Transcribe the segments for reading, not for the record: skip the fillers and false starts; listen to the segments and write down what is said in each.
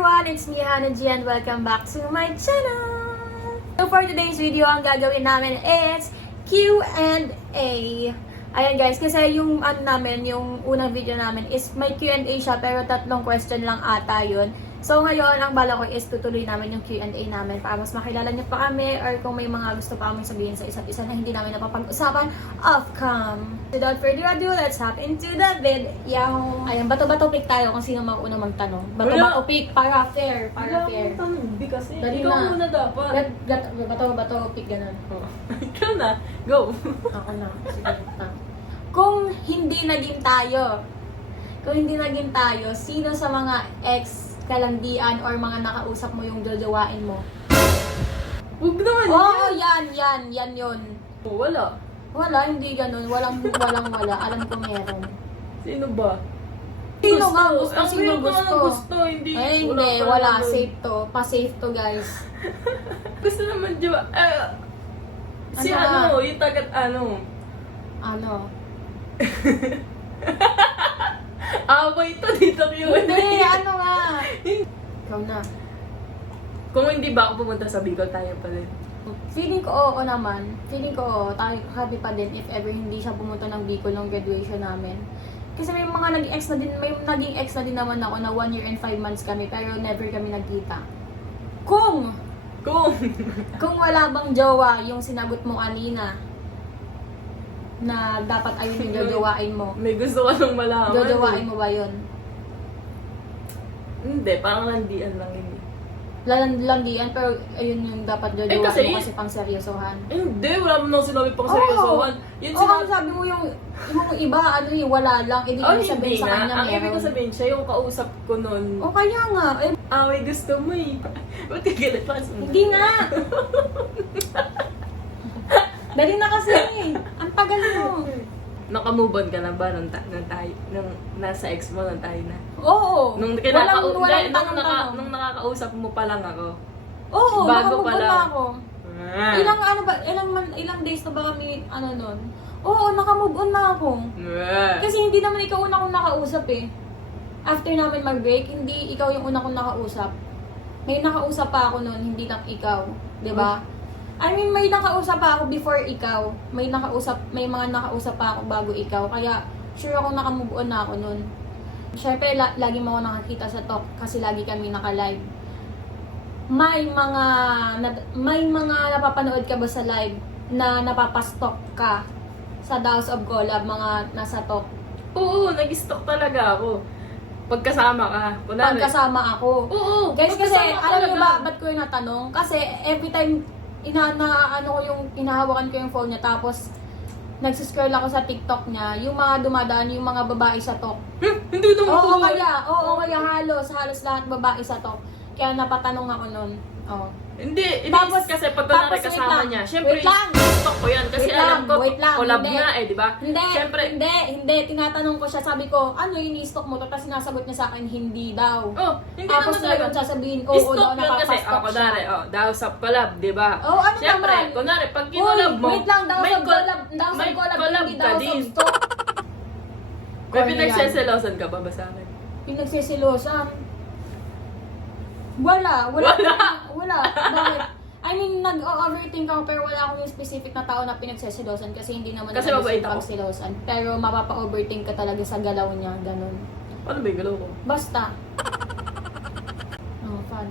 everyone! It's me, Hannah G, and welcome back to my channel! So for today's video, ang gagawin namin is Q&A. Ayan guys, kasi yung yung unang video namin is may Q&A siya, pero 3 question lang ata yun. So ngayon, ang bala ko is tutuloy namin yung Q&A namin para mas makilala niyo pa kami, or kung may mga gusto pa kami sabihin sa isa't isa na hindi namin napapag-usapan off-cam. Without further ado, let's hop into the video. Ayan, bato-bato pick tayo kung sino mauna magtanong. Bato-bato pick para fair, para fair. Hindi kasi. Dali Ikaw na. muna dapat. Bato-bato pick ganun. Ikaw na. Go. Ako na. Sige. Kung hindi naging tayo, sino sa mga ex kalandian or mga nakausap mo yung jojowain mo? Huwag naman Oo, yan yun. Wala. Wala, hindi ganun. Walang wala. Alam ko meron. Sino ba? Sino nga gusto? Ang Sino meron ka gusto? ng gusto, hindi. Ay, hindi. ka Wala. naman. Safe to. Pa-safe to, guys. Gusto naman, di ba? Si Ano? yung tagat Ano? Away to dito Q&A. Hindi, ano nga? Ikaw na. Kung hindi ba ako pumunta sa Bicol, tayo pa rin. Feeling ko oo naman. Feeling ko oo. Tayo happy pa din if ever hindi siya pumunta ng Bicol ng graduation namin. Kasi may mga naging ex na din naman ako na 1 year and 5 months kami, pero never kami nagkita. Kung wala bang jowa yung sinagot mo kanina na dapat ayun yung jojowain mo. May gusto ka nang malaman. Jojowain mo ba yun? Hindi, parang landian lang yun. Landian, pero ayun yung dapat jojowain kasi mo kasi pang seryosohan. Hindi, wala mo nang sinabi pang seryosohan. Yun Oo, kasi sabi mo yung iba, wala lang. Hindi ko sabihin sa kanya Ang ibig ko sabihin, siya yung kausap ko nun. O kaya nga. Eh, Away gusto mo eh. Ba't ka galit pa? hindi nga. Dali na kasi. Ang tagal mo. Nakamove on ka na ba nung nasa ex mo nung tayo na? Oo. Nung nakakausap mo pa lang ako. Oo, bago nakamove pa on lang. na ako. Ilang days na ba kami, nun? Oo, nakamove on na ako. Kasi hindi naman ikaw una kong nakausap eh. After namin mag-break, hindi ikaw yung una kong nakausap. May nakausap pa ako nun, hindi lang ikaw. 'Di ba? I mean, may nakausap pa ako before ikaw. May mga nakausap pa ako bago ikaw. Kaya, sure ako nakamove on na ako nun. Siyempre, lagi mo ako nakakita sa talk kasi lagi kami naka-live. May mga napapanood ka ba sa live na napapastalk ka sa House of Collab, mga nasa talk? Oo, nag-stalk talaga ako. Pagkasama ka. Pagkasama ako. Oo, Guys, kasi, pagkasama alam niyo talaga. ba, ba't ko yung natanong? Kasi, every time, hinahawakan ko yung phone niya, tapos, nagsiscroll ako sa TikTok niya, yung mga dumadaan, yung mga babae sa talk. Hindi naman Oo, kaya halos lahat babae sa talk. Kaya napatanong ako nun. Oo. Hindi, Tapos- kasi pag tapos kunwari kasama wait lang. niya, syempre, Wait lang. stalk ko yan. Kasi Wait alam lang, ko, wait lang, collab hindi. nga di ba? Hindi, Syempre, hindi. Tinatanong ko siya, sabi ko, ano yung i-stalk mo to? Tapos sinasagot niya sa akin, hindi daw. hindi Tapos naman talaga. ngayon sasabihin ko, Stalk daw yun kasi, napapastalk kunwari, siya. House of Collab, di ba? Ano Syempre, naman? kunwari, pag kinolab mo, wait lang, House may of Collab, may collab, collab hindi ka House of din. Stalk. May Corny pinagseselosan ka ba ba sa akin? Pinagsisilosan. Wala. Bakit? I mean, nag-overthink ako pero wala akong yung specific na tao na pinagsisilosan kasi hindi naman Kasi naman mabait yung ako. pagsilosan. Pero mapapa-overthink ka talaga sa galaw niya, ganun. Ano ba yung galaw ko? Basta. Fun.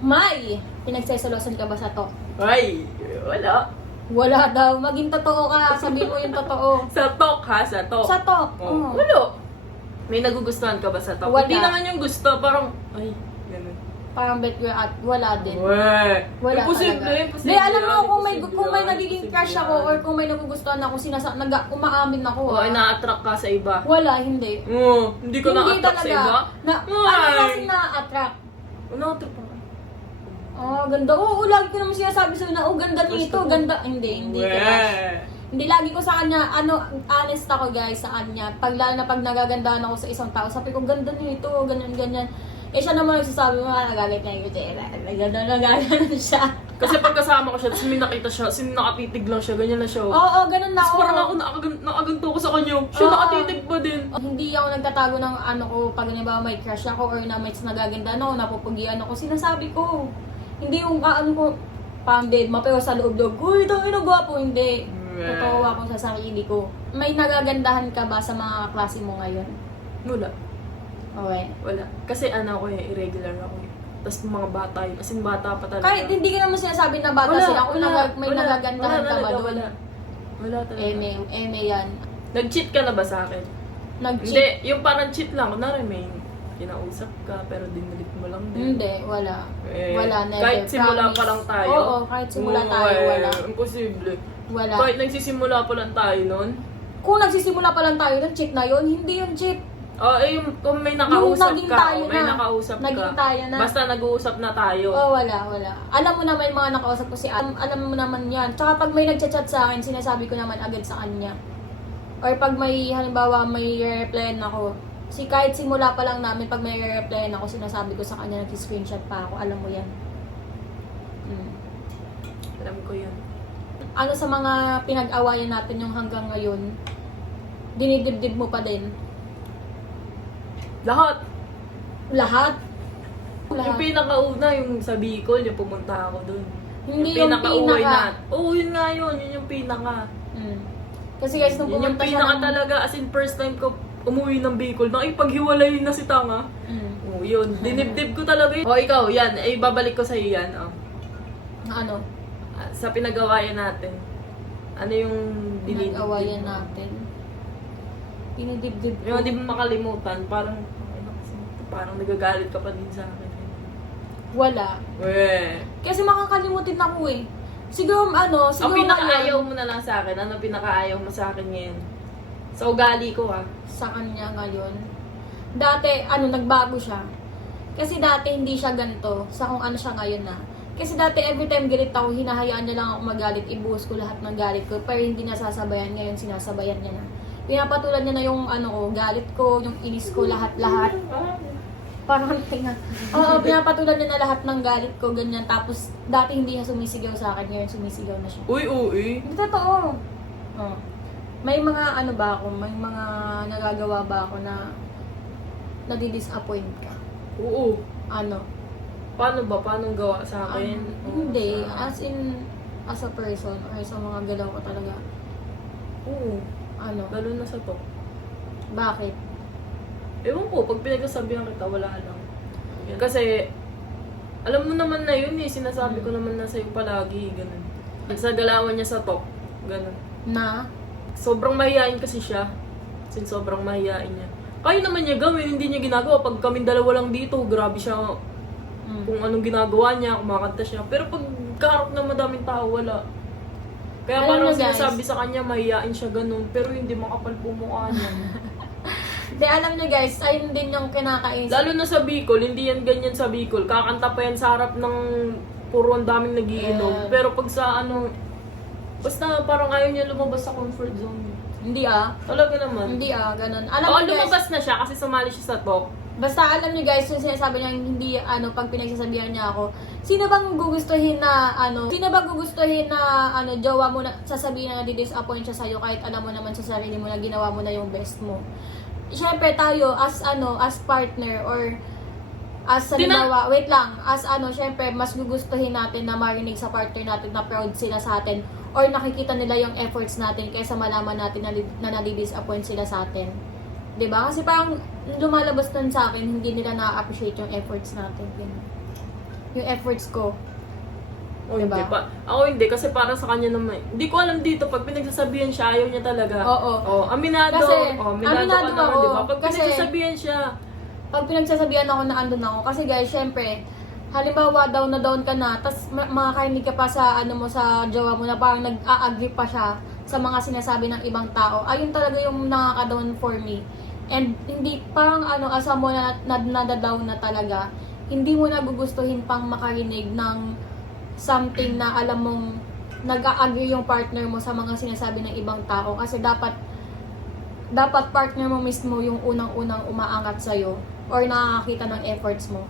May, pinagsisilosan ka ba sa to? Ay, wala. Wala daw. Maging totoo ka. Sabihin mo yung totoo. Sa talk ha, sa talk. Sa to. Oh. Wala. May nagugustuhan ka ba sa talk? Wala. Hindi naman yung gusto, parang, ay, ganun. Parang bet you're at wala din. Wala Imposible. talaga. Di, alam mo, kung may nagiging crush ako or kung may nagugustuhan ako, umaamin ako. O, ay na-attract ka sa iba. Wala, hindi. Oo, hindi ko na-attract sa iba. Ano kasi na-attract? Na-attract ka. Ganda. Oo, lagi ko naman sinasabi sa'yo na, ganda nito, ganda. Hindi. Hindi, lagi ko sa kanya, honest ako guys sa kanya. Lalo na pag nagagandahan ako sa isang tao, sabi ko, ganda nito, ganyan. Eh siya naman nagsasabi mo, nagagay na yung nagagano siya. Kasi pagkasama ko siya, tapos may nakita siya, nakatitig lang siya, ganyan na siya. Oo, ganun na Tapos ako. parang ako nakaganto ko sa kanya. Siya Oo. nakatitig pa din. Hindi ako nagtatago ng ano ko pag halimbawa may crush ako or na may nagagandaan ako, napupugian ako. Sinasabi ko. Hindi yung ano ko, pang dead ma, pero sa loob-loob, uy, ito, gwapo. Hindi. Totoo ako sa sarili ko. May nagagandahan ka ba sa mga klase mo ngayon? Wala. Okay. Wala. Kasi ano ako irregular ako. Tapos mga bata yun. As in, bata pa talaga. Kahit hindi ka naman sinasabi na bata sila, kung may nagagandahan ka ba doon? Wala talaga. Eme yan. Nag-cheat ka na ba sa akin? Nag-cheat? Hindi, yung parang cheat lang. Kunwari may kinausap ka, pero dinelete mo lang din. Hindi, wala. Eh, Wala, never. kahit simula Promise. pa lang tayo? Oo, kahit simula tayo, wala. Imposible. Wala. Kahit nagsisimula pa lang tayo nun? Kung nagsisimula pa lang tayo ng cheat na yun, hindi yung cheat. Yung kung may nakausap naging ka, tayo may na. nakausap Naging ka. tayo na. Basta nag-uusap na tayo. Oh, wala. Alam mo naman yung mga nakausap ko si alam mo naman yan. Tsaka pag may nagchat-chat sa akin, sinasabi ko naman agad sa kanya. Or pag may, halimbawa, may replyan ako. Kahit simula pa lang namin, pag may replyan ako, sinasabi ko sa kanya, nag-screenshot pa ako. Alam mo yan. Alam ko yun. Ano sa mga pinag-awayan natin yung hanggang ngayon, dinidibdib mo pa din? Lahat. Lahat? Yung pinakauna, yung sa Bicol, yung pumunta ako dun. Hindi yung pinaka-uwi pinaka. Oo, yun nga yun. Yun yung pinaka. Kasi guys, nung Yun yung pumunta siya pinaka ng... talaga. As in, first time ko umuwi ng Bicol. Nakipaghiwalay na si Tanga. Oo, yun. Dinibdib ko talaga yun. O, ikaw, yan. Babalik ko sa'yo yan. Oh. Ano? Sa pinagawayan natin. Ano yung dinidibdib? Pinag-awayan natin. Pinidibdib ko. Yung di mo makalimutan, parang nagagalit ka pa din sa akin. Wala. Weh. Kasi makakalimutin ako eh. Siguro Ang pinakaayaw ngayon, mo na lang sa akin, ano pinakaayaw mo sa akin ngayon? Sa ugali ko sa kanya ngayon. Dati, nagbago siya. Kasi dati hindi siya ganito sa kung ano siya ngayon na. Kasi dati every time galit ako, hinahayaan niya lang ako magalit, ibuhos ko lahat ng galit ko, pero hindi nasasabayan. Ngayon sinasabayan niya na. Pinapatulan niya na yung galit ko, yung inis ko, lahat-lahat. Parang tinga. Oo, pinapatulan niya na lahat ng galit ko, ganyan. Tapos, dati hindi niya sumisigaw sa akin, ngayon sumisigaw na siya. Uy. Hindi totoo. Oh. May mga may mga nagagawa ba ako na nadi-disappoint ka? Oo. Ano? Paano ba? Paano gawa sa akin? Hindi. As a person, or sa mga galaw ko talaga. Oo. Ano? Lalo na sa to. Bakit? Ewan ko, pag pinagsasabihan kita, wala lang. Kasi, alam mo naman na yun eh. Sinasabi ko naman na sa'yo palagi, ganun. Sa galawan niya sa top, ganun. Na? Sobrang mahihain kasi siya. Since sobrang mahihain niya. Kaya naman niya gawin, hindi niya ginagawa. Pag kaming dalawa lang dito, grabe siya. Kung anong ginagawa niya, kumakanta siya. Pero pag kaharap ng madaming tao, wala. Kaya Alam parang mo, guys, sinasabi sa kanya, mahihain siya ganun. Pero hindi makapal po mukha niya. Di, alam niyo guys, ayun din yung kinakaisip. Lalo na sa Bicol, hindi yan ganyan sa Bicol. Kakanta pa yan sa harap ng puro ang daming nagiinom. Pero pag sa basta parang ayaw niya lumabas sa comfort zone. Hindi Talaga naman. Hindi ganun. Alam Oo, niyo guys, lumabas na siya kasi sumali siya sa talk. basta alam niyo guys, yung sinasabi niya hindi pag pinagsasabihan niya ako, sino bang gugustuhin na jowa mo na sasabihin na di-disappoint siya sa'yo kahit alam mo naman sa sarili mo na ginawa mo na yung best mo. Siyempre tayo as partner or as halimbawa, siyempre mas gugustuhin natin na marinig sa partner natin na proud sila sa atin or nakikita nila yung efforts natin kaysa malaman natin na nadi-disappoint sila sa atin. 'Di ba? Kasi parang lumalabas nun sa akin, hindi nila na-appreciate yung efforts natin. Yung efforts ko. O Diba? hindi pa. Ako hindi, kasi para sa kanya naman. Hindi ko alam dito, pag pinagsasabihan siya, ayaw niya talaga. Oo. Aminado. Kasi, Aminado ka naman, ako. di ba? Pag Kasi, pinagsasabihan siya. pag pinagsasabihan ako na andun ako, kasi guys, syempre, halimbawa down na down ka na, tas makakarinig ka pa sa sa jowa mo na parang nag-a-agree pa siya sa mga sinasabi ng ibang tao. Ayun talaga yung nakaka-down for me. And hindi, parang asa mo na nadadown na talaga, hindi mo na gugustuhin pang makarinig ng something na alam mong nag-a-agree yung partner mo sa mga sinasabi ng ibang tao. Kasi dapat partner mo mismo yung unang-unang umaangat sa'yo or nakakakita ng efforts mo.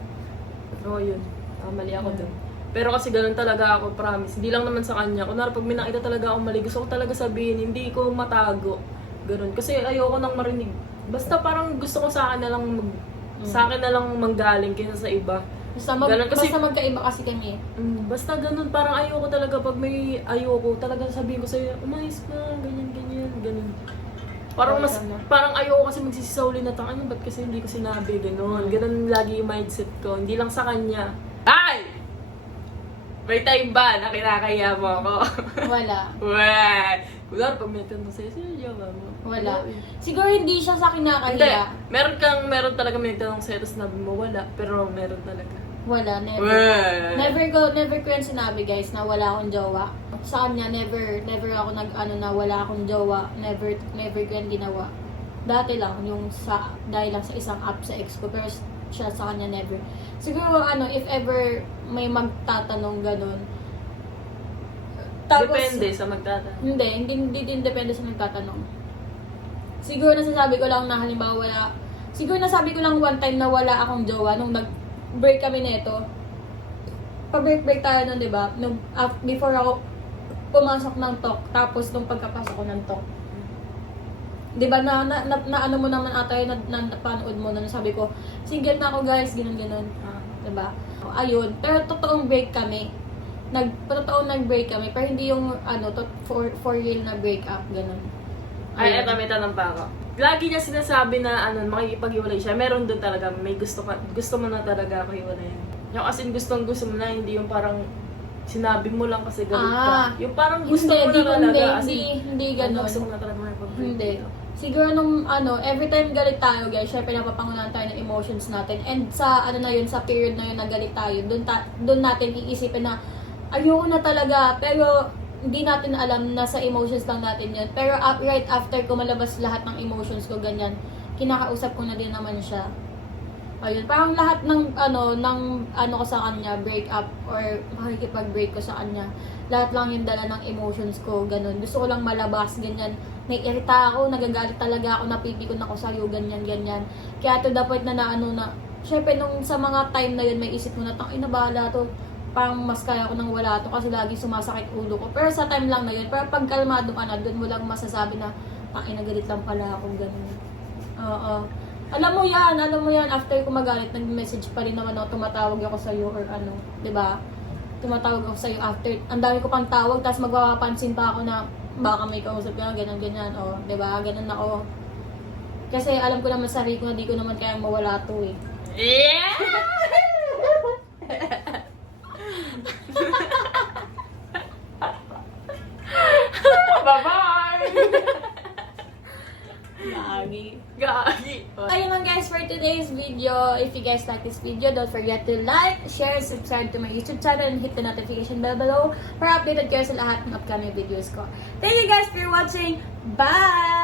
Oo, yun. Mali ako dun. Pero kasi ganun talaga ako, promise. Hindi lang naman sa kanya. Kunwari, pag may nakita talaga akong mali, gusto ko talaga sabihin, hindi ko matago. Ganun. Kasi ayoko nang marinig. Basta parang gusto ko sa akin na lang sa akin na lang manggaling kaysa sa iba. Basta, Ganun kasi- basta magkaiba kasi kami. Basta ganun, parang ayoko talaga pag may ayoko, talaga sabihin ko sa'yo, umayos ka, ganyan, ganun. Parang mas, Tama. parang ayoko kasi magsisisauli na ano, ba't kasi hindi ko sinabi, ganun. Ganun lagi yung mindset ko, hindi lang sa kanya. Ay! May time ba na kinakaya mo ako? Wala. Weh! Kunwari, pag may tanong sa'yo, sino jowa mo? Wala. Siguro hindi siya sa Hindi. kinakahiya. Meron talaga may tanong sa'yo, tapos sinabi mo, wala. Pero meron talaga. Wala, never. Weh! Never ko yan sinabi, guys, na wala akong jowa. Sa kanya, never ako na wala akong jowa. Never ko yan ginawa. Dati lang, dahil lang sa isang app sa ex ko, pero siya sa kanya never. Siguro, if ever may magtatanong ganun. Depende sa magtatanong. Hindi din depende sa nagtatanong. Siguro nasasabi ko lang na halimbawa siguro nasabi ko lang one time na wala akong jowa nung nag-break kami nito. Pa-break tayo nun, 'di ba? Nung before ako pumasok ng talk, tapos nung pagkapasok ko ng talk. 'Di ba na ano mo naman ata yun, na napanood mo na sabi ko, single na ako guys, ganun. 'Di ba? Ayun, pero totoong break kami. Totoong nag-break kami, pero hindi yung for real na break up, ganun. Ay, eto, may tanong pa ako. Lagi niya sinasabi na makikipag-iwalay siya. Meron doon talaga, may gusto mo na talaga ako iwalayan. Yung as in gusto mo na, hindi yung parang sinabi mo lang kasi galit ka. Yung parang gusto mo na talaga. Hindi ganun. Gusto mo na talaga makipag-break. Hindi. Siguro nung every time galit tayo, guys, syempre napapangunahan tayo ng emotions natin. And sa sa period na yun na galit tayo, doon natin iisipin na ayoko na talaga, pero hindi natin alam na sa emotions lang natin yun. Pero right after ko malabas lahat ng emotions ko, ganyan, kinakausap ko na din naman siya. Ayun, parang lahat ng ko sa kanya, break up or makikipag-break ko sa kanya, lahat lang yung dala ng emotions ko, ganun. Gusto ko lang malabas, ganyan. Naiirita ako, nagagalit talaga ako, napipikon ako sa'yo, ganyan. Kaya to the point na syempre nung sa mga time na yun, may isip mo na, ina bahala to. Parang mas kaya ko nang wala to kasi lagi sumasakit ulo ko. Pero sa time lang na yun, pero pag kalmado ka na, doon mo lang masasabi na, galit lang pala ako, ganun. Oo. Alam mo yan, after ko magalit, nag-message pa rin naman ako, tumatawag ako sa'yo or diba? Tumatawag ako sa'yo after, ang dami ko pang tawag, tapos magpapansin pa ako na, baka may kausap ka, ganyan, diba? Ganun ako. Kasi alam ko naman sa sarili ko na di ko naman kayang mawala to eh. Yeah! Bye-bye! Gagi. Ayun lang guys for today's video. If you guys like this video, don't forget to like, share, subscribe to my YouTube channel, and hit the notification bell below para updated kayo sa lahat ng upcoming videos ko. Thank you guys for watching. Bye!